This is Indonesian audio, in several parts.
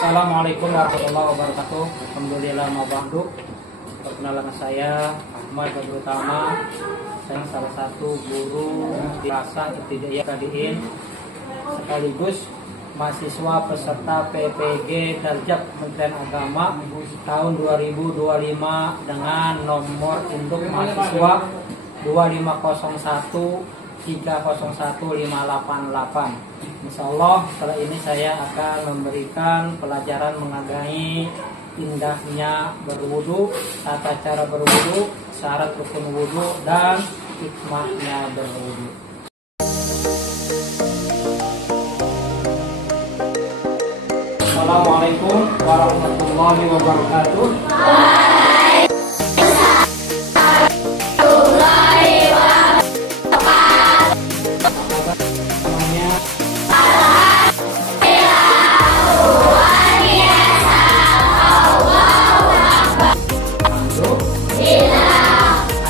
Assalamualaikum warahmatullahi wabarakatuh. Alhamdulillah ma'ba'du. Perkenalan saya Ahmad Badrul Tama. Saya salah satu guru di Rasa Ibtidaiyah Kadiin, sekaligus mahasiswa peserta PPG Darjat Kementerian Agama tahun 2025 dengan nomor induk mahasiswa 25013015888. Insya Allah setelah ini saya akan memberikan pelajaran mengenai indahnya berwudu, tata cara berwudu, syarat rukun wudu, dan hikmahnya berwudu. Assalamualaikum warahmatullahi wabarakatuh.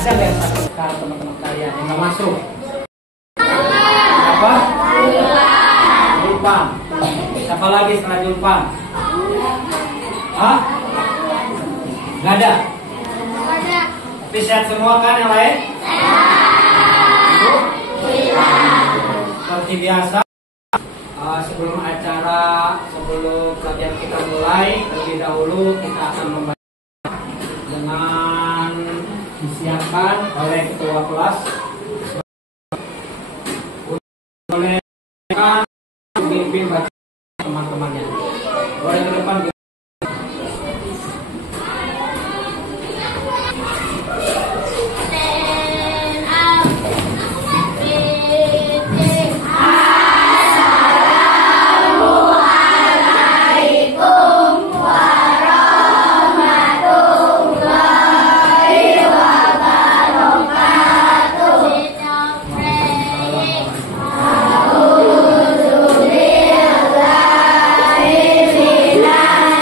Ada nggak yang masuk sekarang teman-teman kalian yang nggak masuk? Apa? Julpan. Siapa lagi setelah Julpan? Hah? Nggak ada? Tapi sehat semua kan yang lain? Seperti biasa, sebelum pelajaran kita mulai, terlebih dahulu kita akan membaca dengan disiapkan oleh ketua kelas, oleh pemimpin baca teman-temannya. Boleh ke depan. Bismillah.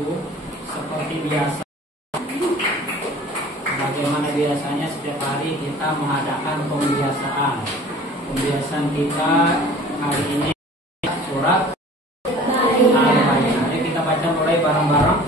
wabarakatuh. Seperti biasa, bagaimana biasanya setiap hari kita mengadakan pembiasaan. Pembiasaan kita hari ini surat Al-Baqarah. Ayo kita baca mulai bareng-bareng.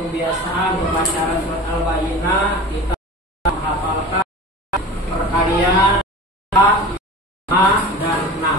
Pembiasaan pembacaan surat Al-Baqarah, kita menghafalkan perkalian ma dan na.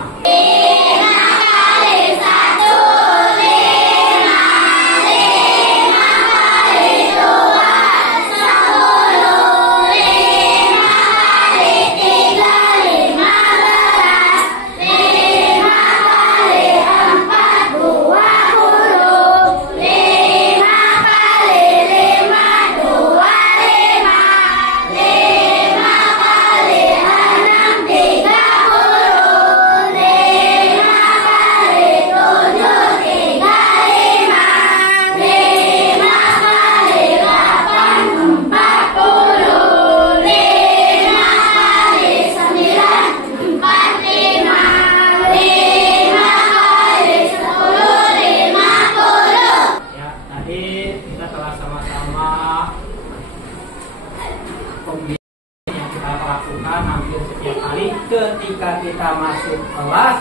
ketika kita masuk kelas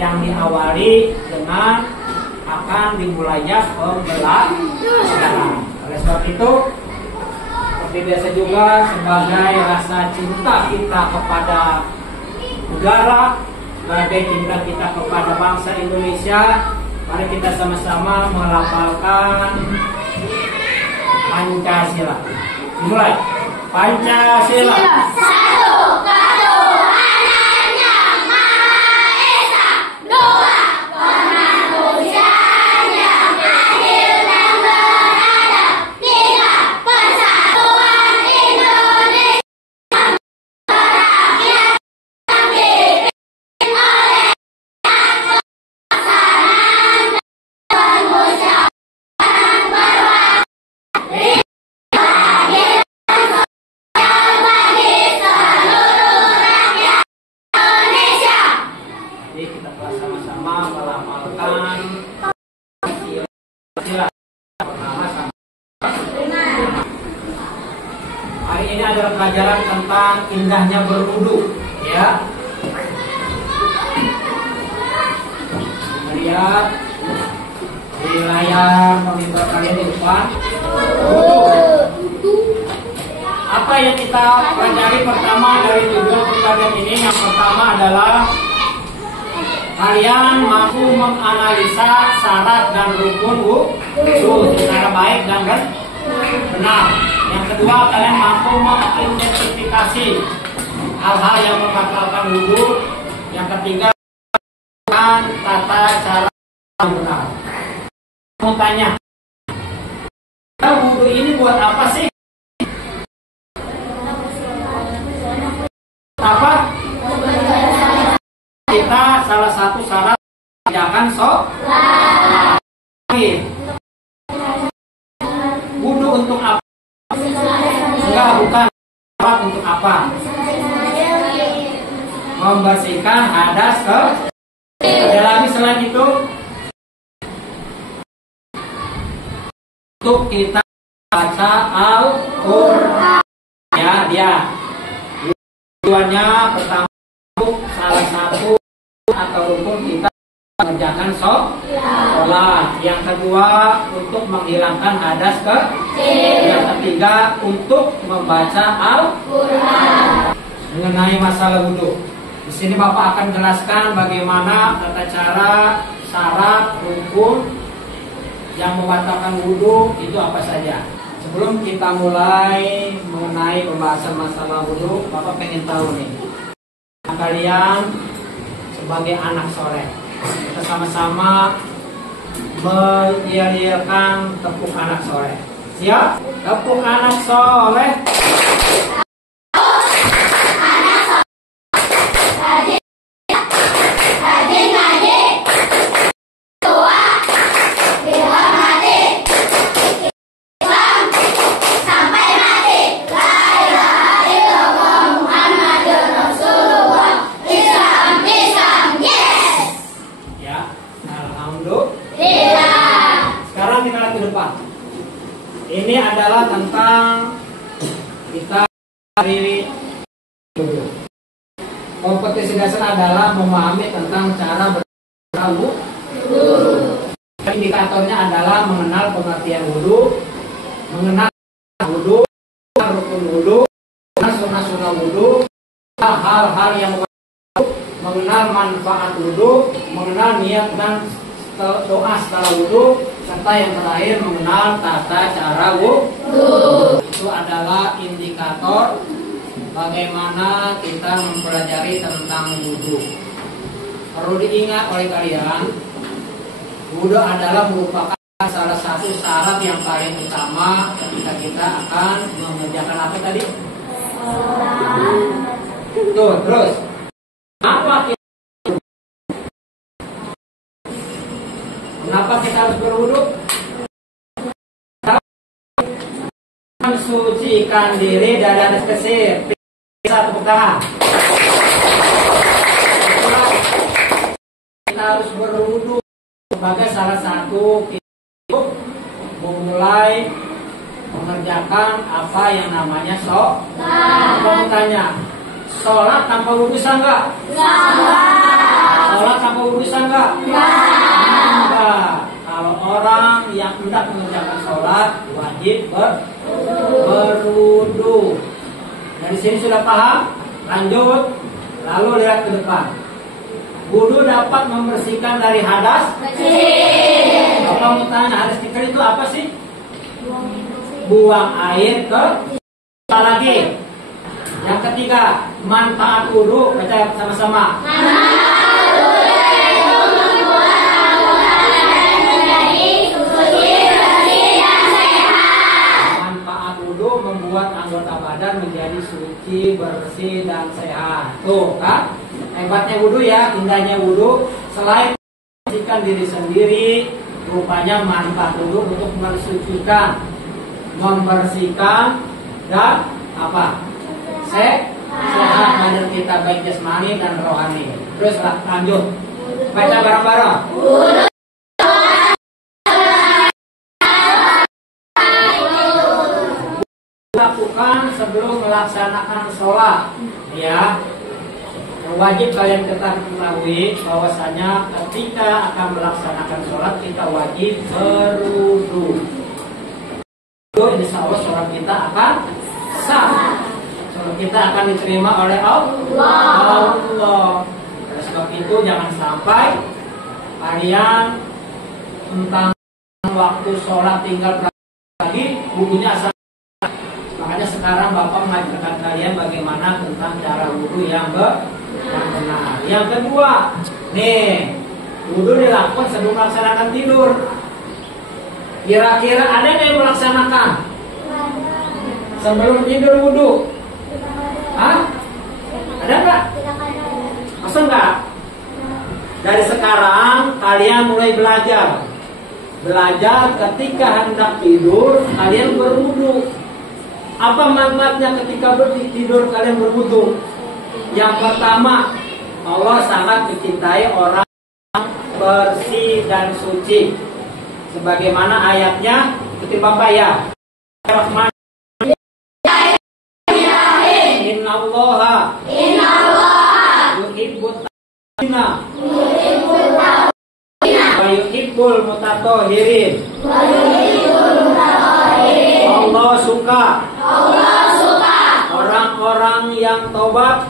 yang diawali dengan akan dimulainya pembelajaran. Oleh sebab itu, seperti biasa juga sebagai rasa cinta kita kepada negara, sebagai cinta kita kepada bangsa Indonesia, mari kita sama-sama melafalkan Pancasila. Dimulai. Pancasila. Hari ini adalah pelajaran tentang indahnya berwudu, ya. Lihat di layar monitor kalian di depan. Apa yang kita pelajari pertama dari tujuan pelajaran ini? Yang pertama adalah kalian mampu menganalisa syarat dan rukun wudu secara baik dan benar. Yang kedua, kalian mampu mengidentifikasi hal-hal yang membatalkan wudu. Yang ketiga, tata cara yang benar. Mau tanya, wudu ini buat apa sih? Apa? Kita salah satu syarat mengerjakan sholat. Wudu untuk apa? Enggak, bukan. Sholat untuk apa? Membersihkan hadas ke. Ada lagi selain itu? Untuk kita baca Al-Quran. Ya, dia. Tujuannya pertama, salah satu atau rukun kita mengerjakan sholat. Yang kedua, untuk menghilangkan hadas ke. Yang ketiga, untuk membaca Al-Quran. Mengenai masalah wudu, di sini Bapak akan jelaskan bagaimana tata cara, syarat, rukun yang membatalkan wudu itu apa saja. Sebelum kita mulai mengenai pembahasan masalah wudu, Bapak pengen tahu nih, kalian sebagai anak soleh, kita sama-sama mengiyakan tepuk anak soleh. Siap? Tepuk anak soleh. Ini adalah tentang kita dari wudu. Kompetisi dasar adalah memahami tentang cara berwudu. Indikatornya adalah mengenal pengertian wudu, mengenal wudu, rukun wudu, sunnah wudu, hal-hal yang mengenal manfaat wudu, mengenal niat dan doa setelah wudu, serta yang terakhir mengenal tata cara wudu. Itu adalah indikator bagaimana kita mempelajari tentang wudu. Perlu diingat oleh kalian, wudu adalah merupakan salah satu syarat yang paling utama ketika kita akan mengerjakan apa tadi? Tuh, terus apa kita? Kenapa kita harus berwudu? Mensucikan diri dari hadas kesir. Satu tangan. Kita harus berwudu sebagai salah satu kita memulai mengerjakan apa yang namanya sholat. Mau tanya, Sholat tanpa wudu sah nggak? Sholat tanpa wudu sah nggak? Enggak. Kalau orang yang hendak mengerjakan sholat wajib berwudu. Dari sini sudah paham? Lanjut. Lalu lihat ke depan. Wudu dapat membersihkan dari hadas kecil. Bapak mau tanya, hadas kecil itu apa sih? Buang air ke lagi. Yang ketiga, manfaat wudu. Baca sama-sama. Manfaat wudu membuat anggota badan menjadi suci, bersih, dan sehat. Tuh kan? Hebatnya wudu ya, indahnya wudu. Selain membersihkan diri sendiri, rupanya manfaat wudu untuk mensucikan, membersihkan, dan apa? Sehat badan kita, baik jasmani dan rohani. Terus lanjut, baca bareng-bareng. Lakukan sebelum melaksanakan sholat, ya. Wajib kalian ketahui bahwasanya ketika akan melaksanakan sholat kita wajib berwudu. Insya Allah sholat kita akan sah. Sholat kita akan diterima oleh Allah. Oleh sebab itu jangan sampai kalian tentang waktu sholat tinggal berapa lagi wudunya asal. Makanya sekarang Bapak mengajarkan kalian bagaimana tentang cara wudu yang benar. Yang kedua, nih, wudu dilakukan sebelum melaksanakan tidur. Kira-kira ada yang melaksanakan sebelum tidur wudu? Hah? Ada nggak? Masa nggak? Dari sekarang kalian mulai belajar. Belajar ketika hendak tidur kalian berwudu. Apa manfaatnya ketika tidur kalian berwudu? Yang pertama, Allah sangat mencintai orang bersih dan suci. Sebagaimana ayatnya, ikuti Bapak ya. Innallaha yuhibbut wa yuhibbul mutatahhirin. Allah suka orang-orang yang tobat.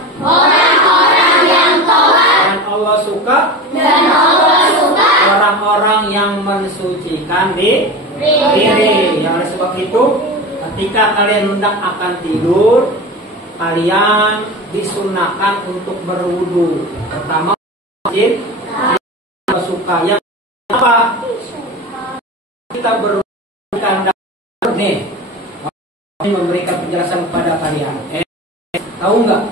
Dan Allah suka orang-orang yang mensucikan diri. Oleh sebab itu, ketika kalian hendak akan tidur, kalian disunahkan untuk berwudu. Pertama, wajib suka. Yang apa? Kita berwudu. Nih, memberikan penjelasan kepada kalian. Tahu nggak?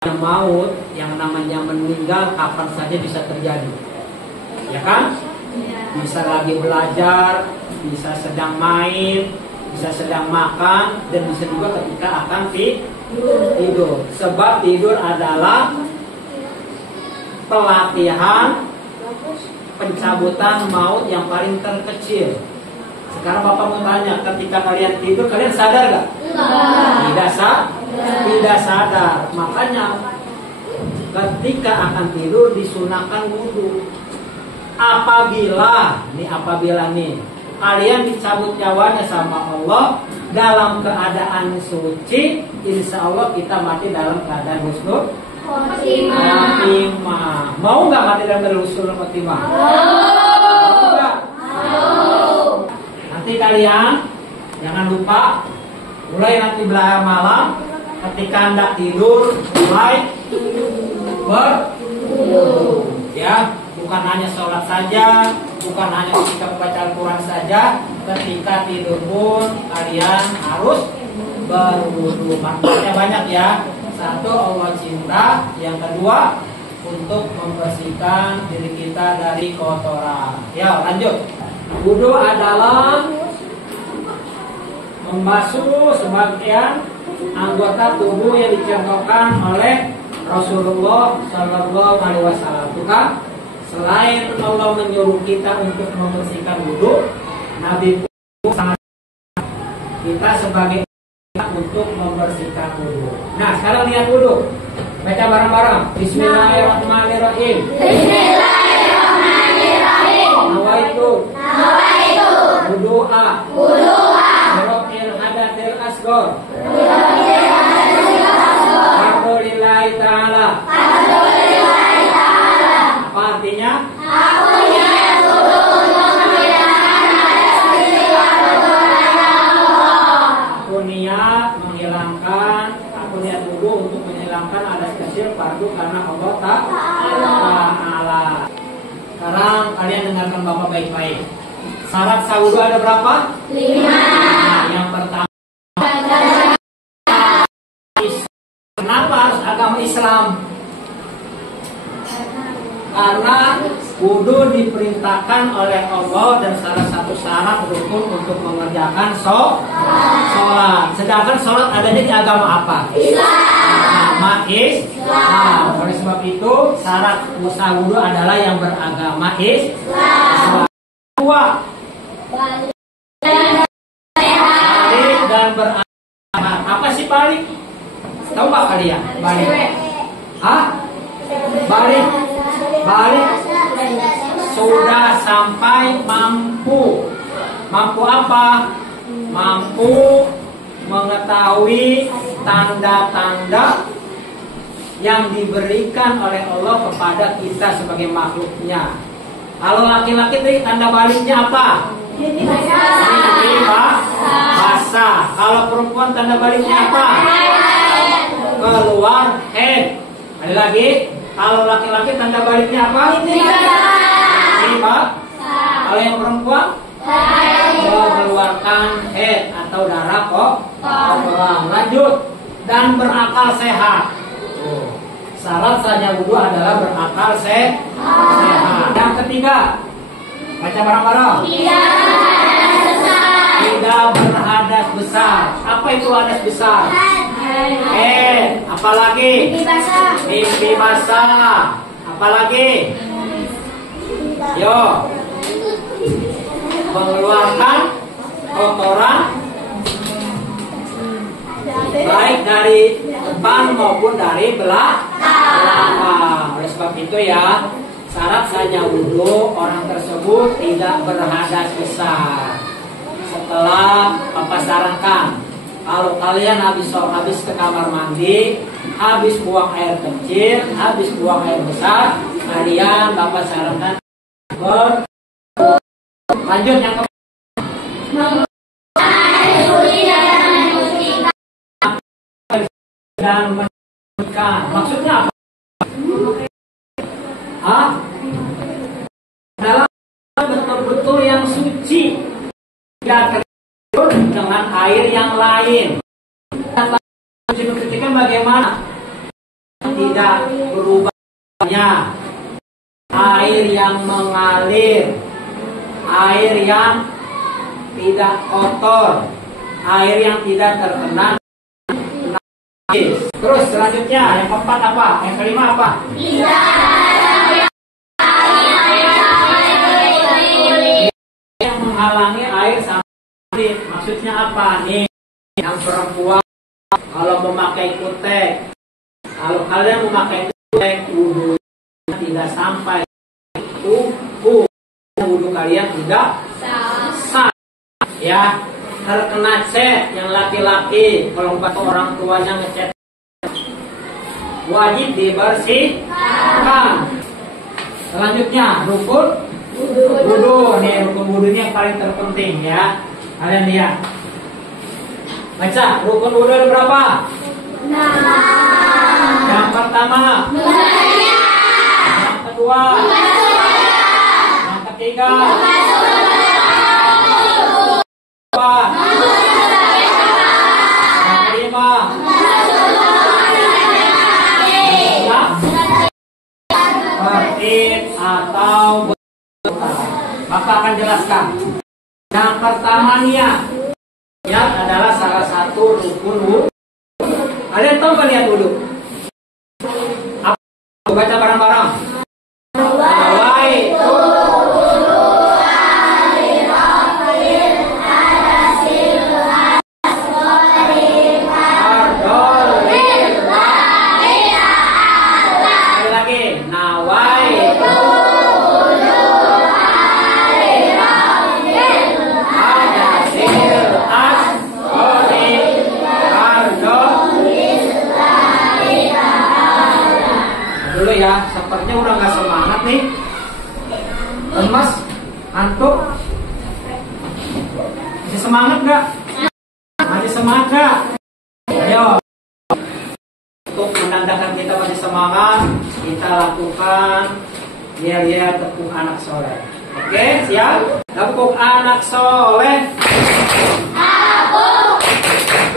Yang maut, yang namanya meninggal kapan saja bisa terjadi, ya kan? Bisa lagi belajar, bisa sedang main, bisa sedang makan, dan bisa juga ketika akan tidur. Sebab tidur adalah pelatihan pencabutan maut yang paling terkecil. Sekarang Bapak mau tanya, ketika kalian tidur, kalian sadar gak? Tidak sadar. Makanya ketika akan tidur disunahkan wudu. Apabila kalian dicabut nyawanya sama Allah dalam keadaan suci, insya Allah kita mati dalam keadaan husnul khotimah. Mau nggak mati dalam keadaan husnul khotimah? Mau. Nanti kalian jangan lupa mulai nanti belajar malam ketika hendak tidur mulai berwudu, ya. Bukan hanya sholat saja, bukan hanya ketika baca Al-Quran saja, ketika tidur pun kalian harus berwudu. Manfaatnya banyak ya. Satu, Allah cinta. Yang kedua, untuk membersihkan diri kita dari kotoran. Ya, lanjut. Wudu adalah membasuh sebagian anggota tubuh yang dicontohkan oleh Rasulullah Sallallahu Alaihi Wasallam. Bukan? Selain Allah menyuruh kita untuk membersihkan wudu, Nabi pun sangat kita sebagai untuk membersihkan wudhu. Nah, sekarang lihat wudhu. Baca bareng-bareng. Bismillahirrahmanirrahim. Bismillahirrahmanirrahim. Nawaitu. Wudu'a. Birraf'il hadatsil asghar. Alhamdulillahi ta'ala. Apa artinya? Aku niat wudhu untuk menghilangkan hadas kecil fardu karena Allah Ta'ala. Sekarang kalian dengarkan Bapak baik-baik. Syarat sah wudhu ada berapa? 5. Nah, yang pertama, kenapa harus agama Islam? Karena wudhu diperintahkan oleh Allah dan salah satu syarat rukun untuk mengerjakan sholat. Sedangkan sholat adanya di agama apa? Agama Islam. Oleh sebab itu syarat sah wudhu adalah yang beragama Islam. Kedua, balik dan beragama. Apa sih balik? Tahu nggak kalian? Balik. Balik sudah sampai mampu apa? Mampu mengetahui tanda-tanda yang diberikan oleh Allah kepada kita sebagai makhluknya. Kalau laki-laki tadi tanda baliknya apa? Basah. Kalau perempuan tanda baliknya apa? Keluar head. Ada lagi. Kalau laki-laki tanda baliknya apa? Kalau yang perempuan mengeluarkan head atau darah kotoran. Lanjut. Dan berakal sehat. Syarat sahnya wudhu adalah berakal sehat. Yang ketiga, baca bareng-bareng. Tidak berhadas besar. Apa itu hadas besar? Apalagi? Mimpi basah. Apalagi? Yo. Mengeluarkan kotoran baik dari depan maupun dari belakang. Oleh sebab itu ya, syarat sahnya wudhu orang tersebut tidak berhadas besar. Setelah Bapak sarankan, kalau kalian habis ke kamar mandi, habis buang air kecil, habis buang air besar, kalian Bapak sarankan lanjut yang dan menyebutkan. Maksudnya apa? Dalam betul-betul yang suci, tidak tercampur dengan air yang lain. Ketika bagaimana? Tidak berubahnya air yang mengalir, air yang tidak kotor, air yang tidak terkena. Terus selanjutnya yang keempat apa? Yang kelima apa? Yang menghalangi air sampai. Maksudnya apa nih? Yang perempuan kalau memakai kutek, kalau kalian memakai kutek, wudhu tidak sampai wudhu kalian tidak sah. Ya, terkena cat yang laki-laki, kalau orang tuanya ngecat, wajib dibersihkan. Selanjutnya rukun wudhu. Nih rukun wudhunya yang paling terpenting ya. Kalian lihat. Baca, rukun wudhu ada berapa? Yang pertama, yang kedua, yang ketiga, yang kelima, tertib atau Bapak akan jelaskan. Yang pertama niat. Niat adalah salah satu rukun wudhu. Kalian tahu kan niat wudhu? Baca bareng-bareng. ya, sepertinya udah nggak semangat nih. Lemas, ngantuk. Masih semangat nggak? Masih semangat nggak? Ayo. Untuk menandakan kita masih semangat, kita lakukan yel-yel tepuk anak soleh. Oke, siap? Tepuk anak soleh. Aku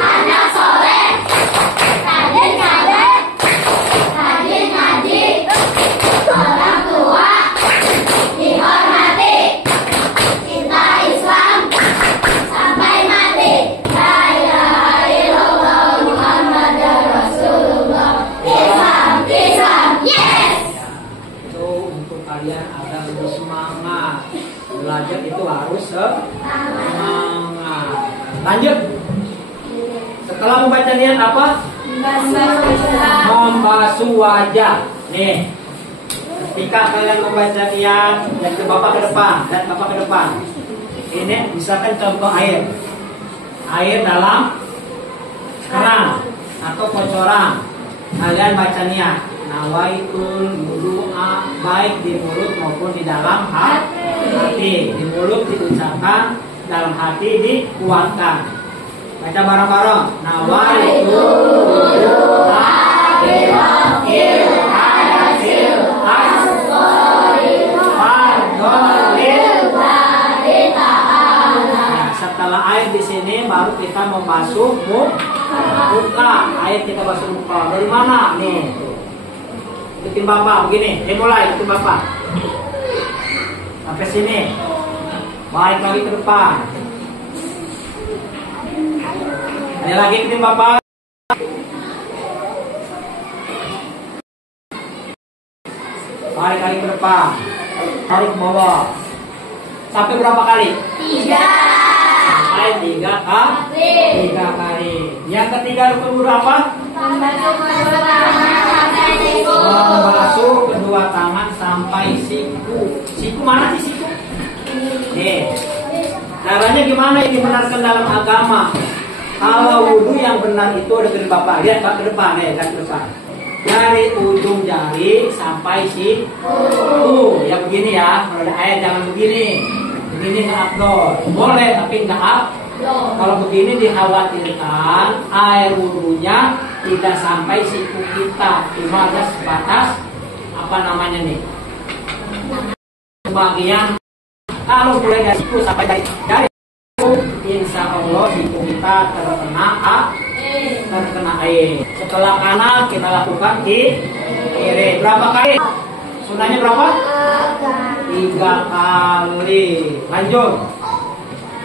anak soleh, rajin ngaji, rajin ngaji, orang tua dihormati, cinta Islam sampai mati. La ilaha illallah Muhammadur Rasulullah. Islam, Islam, yes. Itu untuk kalian agar lebih semangat. Belajar itu harus semangat. Lanjut. Setelah membaca niat apa? Membasuh wajah. Nih. Ketika kalian membaca niat, dan ke Bapak ke depan, dan Bapak ke depan. Ini misalkan contoh air. Air dalam keran atau kocoran. Kalian baca niat. Nawaitul wudu'a, baik di mulut maupun di dalam hati. Di mulut diucapkan, dalam hati dikuatkan. Baca bareng-bareng. Nawaitul wudu'a birrafil hadasil setelah air di sini baru kita membasuh muka. Air kita basuh muka. Dari mana? Nih. Ikutin Bapak begini. Mulai ikutin Bapak. Sampai sini. Balik lagi ke depan. Ada lagi ikutin Bapak. Balik lagi ke depan. Tarik ke bawah. Sampai berapa kali? 3. Sampai 3 kali. Yang ketiga rukun wudu apa? Membasuh kedua tangan sampai siku. Siku mana sih siku? Nih. Caranya gimana ini benarkan dalam agama? Kalau wudu yang benar itu ada ke Bapak. Lihat Pak ke depan, lihat ke depan. Dari ujung jari sampai siku. Ya begini ya. Kalau ada air jangan begini. Begini nggak abdol. Boleh tapi nggak abdol. Kalau begini dikhawatirkan air wudunya tidak sampai siku kita, cuma ada sebatas apa namanya nih? Bagian kalau mulai dari siku sampai dari insya Allah siku kita terkena air. Setelah kanan kita lakukan kiri. Berapa kali? Sunahnya berapa? 3 kali. Lanjut.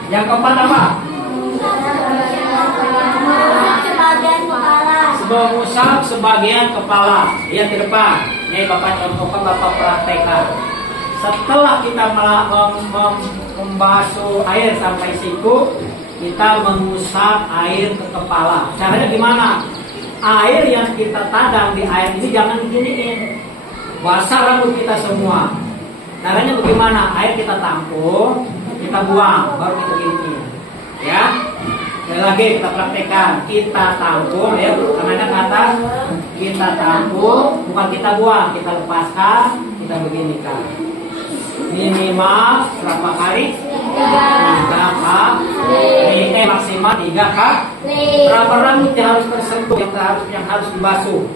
Yang keempat apa? Mengusap sebagian kepala. Lihat ke depan. Nih Bapak contohkan, Bapak praktekkan. Setelah kita membasuh air sampai siku, kita mengusap air ke kepala. Caranya gimana? Air yang kita tadang di air ini jangan diginiin. Basah rambut kita semua. Caranya bagaimana? Air kita tampung, kita buang, baru kita giniin. Ya. Sekali lagi kita praktekkan, kita tampung ya, tangannya ke atas, kita tampung, bukan kita buang, kita lepaskan, kita beginikan. Minimal berapa kali? 3 kali. Maksimal 3 kali. Berapa rambut yang harus tersentuh, yang harus dibasuh?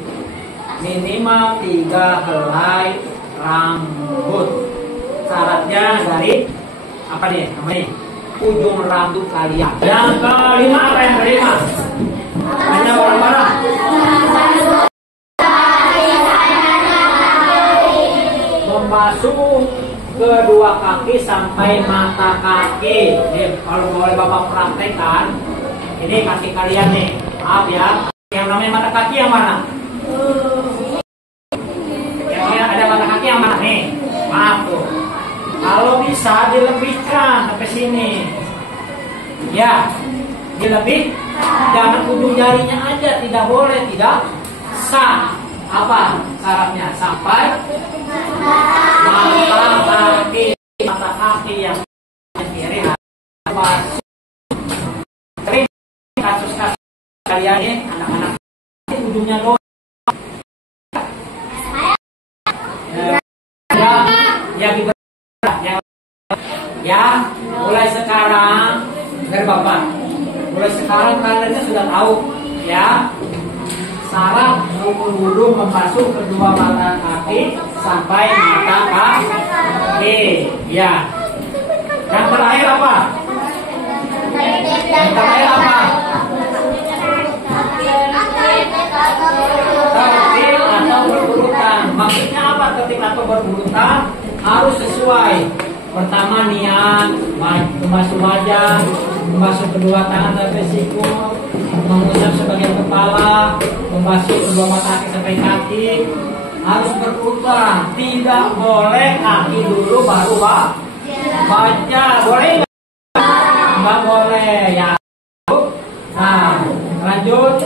Minimal 3 helai rambut. Syaratnya dari apa nih? Namanya ujung rambut kalian. Yang kelima apa yang kelima? Hanya orang-orang. Membasuh kedua kaki sampai mata kaki. Nih, kalau boleh Bapak praktekkan, ini kaki kalian nih. Maaf ya. Yang namanya mata kaki yang mana? Yang ada mata kaki yang mana nih? Maaf tuh. Kalau bisa dilebihkan sampai sini. Ya, dilebih. Jangan ujung jarinya aja, tidak boleh, tidak sah. Apa syaratnya? Sampai mata kaki yang kiri harus kasus-kasus kalian ini anak-anak ujungnya doang. Ya, ya, mulai sekarang, biar Bapak, mulai sekarang kalian sudah tahu, ya. Syarat rukun wudhu membasuh kedua mata kaki sampai mata kaki. Ya. Yang terakhir apa? Yang terakhir apa? Tertib atau berurutan. Maksudnya apa tertib atau berurutan? Harus sesuai. Pertama niat, membasuh wajah, membasuh kedua tangan sampai siku, mengusap sebagian kepala, membasuh kedua mata kaki sampai kaki. Harus berurutan. Tidak boleh kaki dulu baru baca. Boleh nggak boleh ya. Nah, lanjut.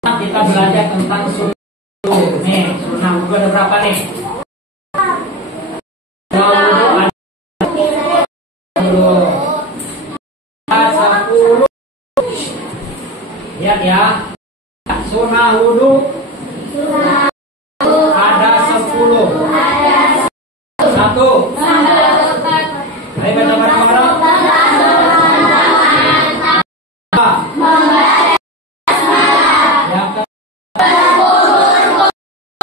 Kita belajar tentang sunnah. Nih, sunnah wudhu ada berapa nih? Sunnah wudhu ada 10. Lihat ya. Sunnah wudhu ada 10. Satu. Ayo baca bareng-bareng.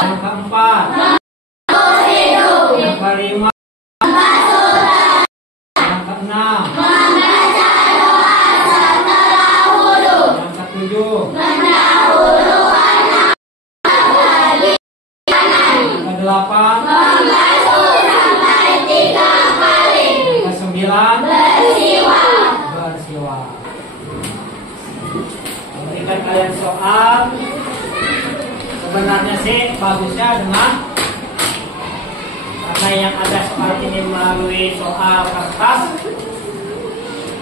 Yang keempat, yang kelima, yang keenam, yang ketujuh, yang kedelapan, yang kesembilan, bersiwak. Memberikan kalian soal. Sebenarnya sih bagusnya dengan karena yang ada soal ini melalui soal kertas,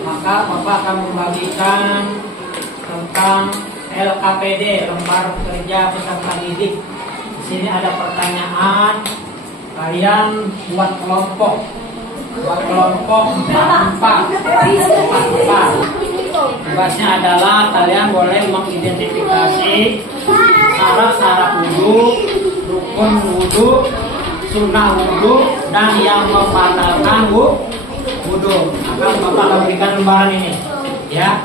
maka Bapak akan membagikan tentang LKPD, lembar kerja peserta didik. Di sini ada pertanyaan, kalian buat kelompok 4. Tugasnya adalah kalian boleh mengidentifikasi syarat-syarat wudhu, rukun wudhu, sunnah wudhu, dan yang membatalkan wudhu. Akan Bapak akan berikan lembaran ini, ya.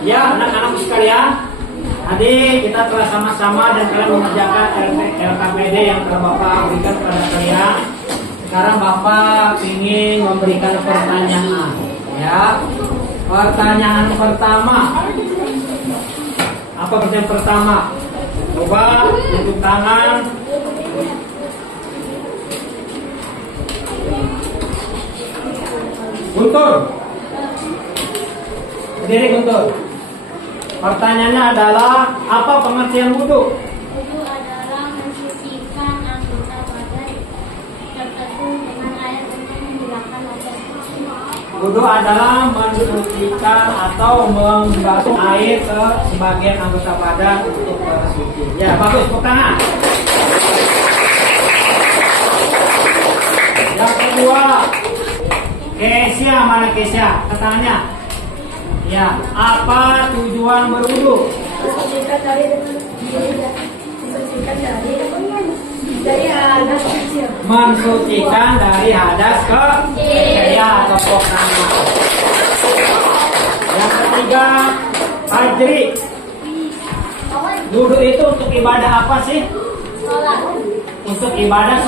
Ya, anak-anak sekalian, tadi kita telah sama-sama dan kalian mengerjakan LKPD yang telah Bapak berikan kepada kalian. Sekarang Bapak ingin memberikan pertanyaan, ya. Pertanyaan pertama. Apa pertanyaan pertama? Coba tunjuk tangan. Guntur. Berdiri Guntur. Pertanyaannya adalah apa pengertian wudhu? Wudhu adalah mensucikan anggota badan tertentu dengan air untuk menghilangkan najis. Wudhu adalah mensucikan atau membasuh air ke sebagian anggota badan untuk bersuci. Ya, bagus, tepuk tangan. Yang kedua, Kesia, mana Kesia? Tangannya. Ya, apa tujuan berwudu? Mensucikan dari hadas kecil. Mensucikan dari hadas kecil. Ya, tepuk tangan. Yang ketiga, Fajri. Wudu itu untuk ibadah apa sih? Sholat. Untuk ibadah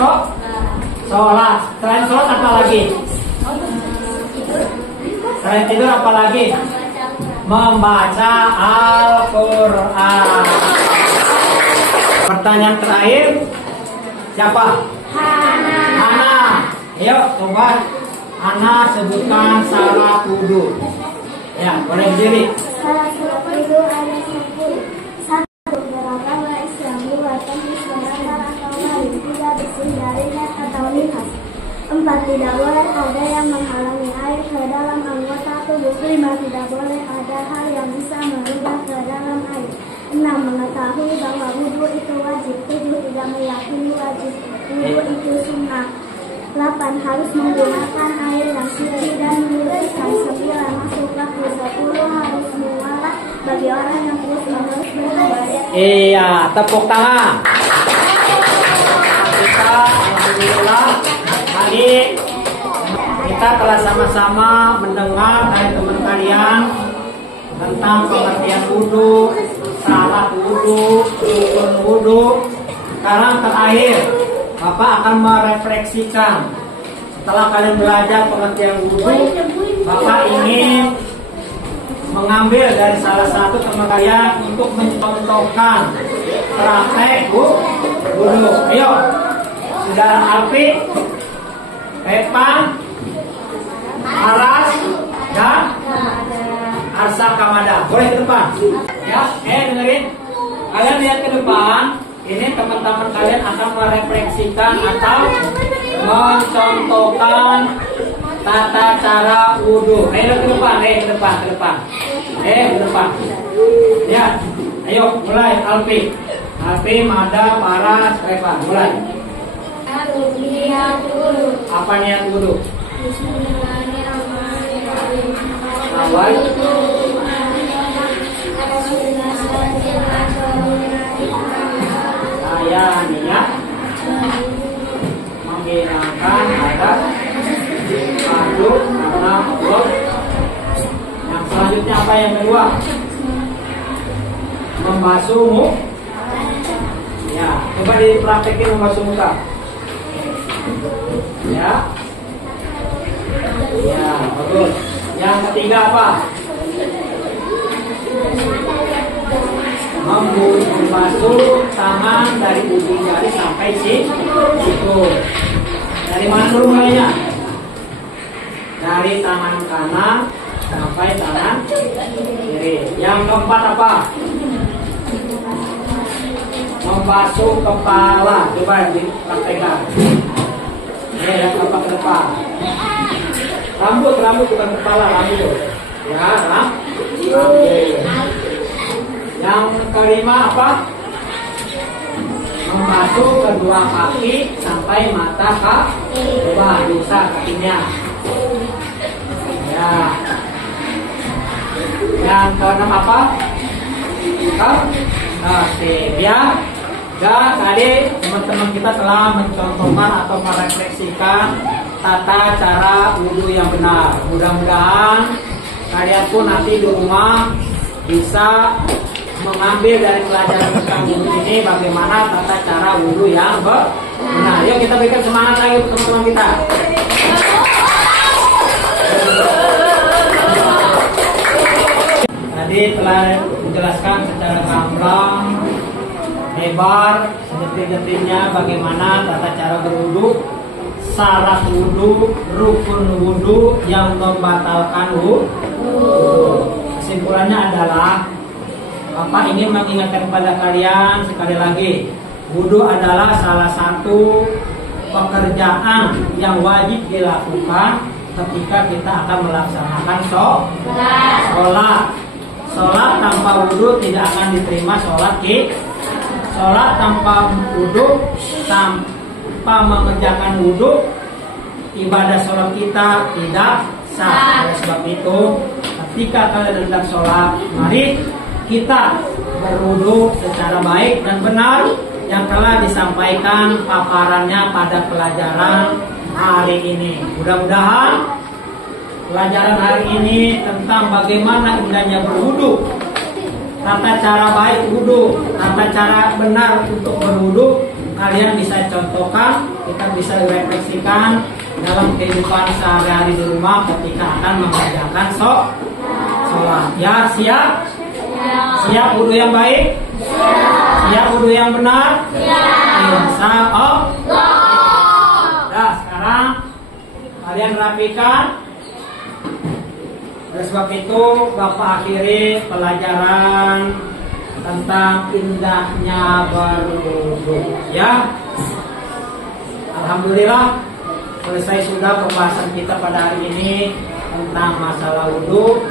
sholat. Selain sholat apa lagi? Selain tidur apa lagi? Membaca Al-Quran. Pertanyaan terakhir, siapa? Hana. Ayo coba Hana sebutkan syarat wudu. Ya, boleh berdiri. Salah satu itu ada 10. 1. Beragama Islami wajib diserahkan atau lain tidak dihindari atau lihat. 4. Tidak boleh ada yang menghalangi air ke dalam anggota tubuh. 5. Tidak boleh ada hal yang bisa merubah ke dalam air. 6. Mengetahui bahwa wudhu itu wajib. 7. Tidak meyakini wajib wudhu itu sunnah. 8. Harus menggunakan air yang suci dan membersihkan. 9. Masuklah ke 10. Harus mualah bagi orang yang terus-menerus beribadah. Iya, tepuk tangan. Kita alhamdulillah hari kita telah sama-sama mendengar dari teman kalian tentang pengertian wudhu, syarat wudhu, rukun wudhu. Sekarang terakhir, Bapak akan merefleksikan. Setelah kalian belajar pengertian wudhu, Bapak ingin mengambil dari salah satu teman kalian untuk mencontohkan praktek wudhu. Ayo, Saudara Alfi, Epan, Aras, dan Arsa Kamada. Boleh ke depan? Ya, dengerin. Kalian lihat ke depan. Ini teman-teman kalian akan merefleksikan atau mencontohkan tata cara wudhu. Ayo ke depan, ke depan. Ke depan. Ya, ayo mulai Alfi, Mada, Paras, Epan. Mulai. Apa niat wudhu? Bismillahirrahmanirrahim. Awal. Saya niat menghilangkan hadas aduk karena Allah. Yang selanjutnya apa yang kedua? Membasuh muka. Ya, coba dipraktekin membasuh muka. Ya, bagus. Yang ketiga apa? Membasuh tangan dari ujung jari sampai siku. Dari mana dulu mulainya? Dari tangan kanan sampai tangan kiri. Yang keempat apa? Membasuh kepala. Coba dipraktekkan. Yang keempat ke depan. Rambut bukan kepala, rambut. Ya, rambut. Yang kelima apa? Membasuh kedua kaki sampai mata kaki. Coba bisa kakinya. Ya. Yang keenam apa? Oke, ya. Dan tadi teman-teman kita telah mencontohkan atau merefleksikan tata cara wudhu yang benar. Mudah-mudahan kalian pun nanti di rumah bisa mengambil dari pelajaran tentang wudhu ini bagaimana tata cara wudhu yang benar. Yuk kita berikan semangat lagi untuk teman-teman kita. Tadi telah dijelaskan secara gamblang, lebar, sedetil-detilnya bagaimana tata cara berwudhu, syarat wudhu, rukun wudhu yang membatalkan wudhu. Kesimpulannya adalah Bapak ingin mengingatkan kepada kalian sekali lagi, wudhu adalah salah satu pekerjaan yang wajib dilakukan ketika kita akan melaksanakan sholat. Sholat tanpa wudhu tidak akan diterima sholat kita. Sholat tanpa wudhu, tanpa mengerjakan wudhu, ibadah sholat kita tidak sah. Oleh sebab itu, ketika kalian hendak sholat, mari kita berwudhu secara baik dan benar yang telah disampaikan paparannya pada pelajaran hari ini. Mudah-mudahan pelajaran hari ini tentang bagaimana indahnya berwudhu, tata cara baik wudhu, tata cara benar untuk berwudhu, kalian bisa contohkan, kita bisa refleksikan dalam kehidupan sehari-hari di rumah ketika akan mengerjakan sholat. Ya, siap? Siap wudhu yang baik? Siap wudhu yang benar? Insya Allah. Nah, sekarang kalian rapikan. Oleh sebab itu, Bapak akhiri pelajaran tentang indahnya berwudu. Ya, alhamdulillah selesai sudah pembahasan kita pada hari ini tentang masalah wudu.